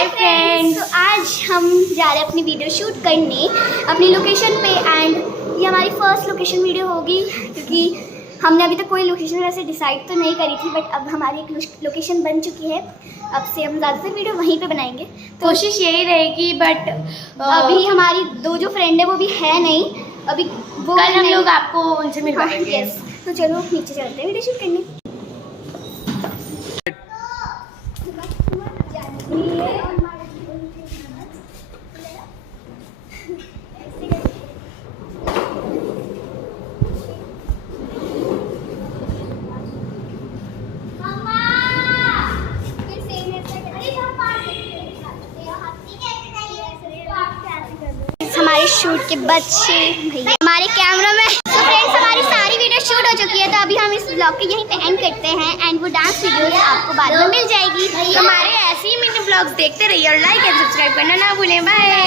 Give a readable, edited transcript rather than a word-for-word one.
Hi friends, तो आज हम जा रहे हैं अपनी वीडियो शूट करने अपनी लोकेशन पे। एंड ये हमारी फर्स्ट लोकेशन वीडियो होगी क्योंकि हमने अभी तक कोई लोकेशन वैसे डिसाइड तो नहीं करी थी, बट अब हमारी एक लोकेशन बन चुकी है। अब से हम ज़्यादातर वीडियो वहीं पे बनाएंगे, तो कोशिश यही रहेगी। बट अभी हमारी दो जो फ्रेंड है वो भी है नहीं, अभी वो कल हम नहीं- लोग आपको उनसे मिलवाएंगे। yes। तो चलो नीचे चलते हैं वीडियो शूट करने। हमारे शूट के बच्चे भैया हमारे कैमरा में। तो फ्रेंड्स, हमारी सारी वीडियो शूट हो चुकी है, तो अभी हम इस ब्लॉग के यहीं पे एंड करते हैं। एंड वो डांस वीडियो आपको बाद में मिल जाएगी। हमारे ऐसे ही मिनी ब्लॉग्स देखते रहिए और लाइक एंड सब्सक्राइब करना ना भूलें। बाय।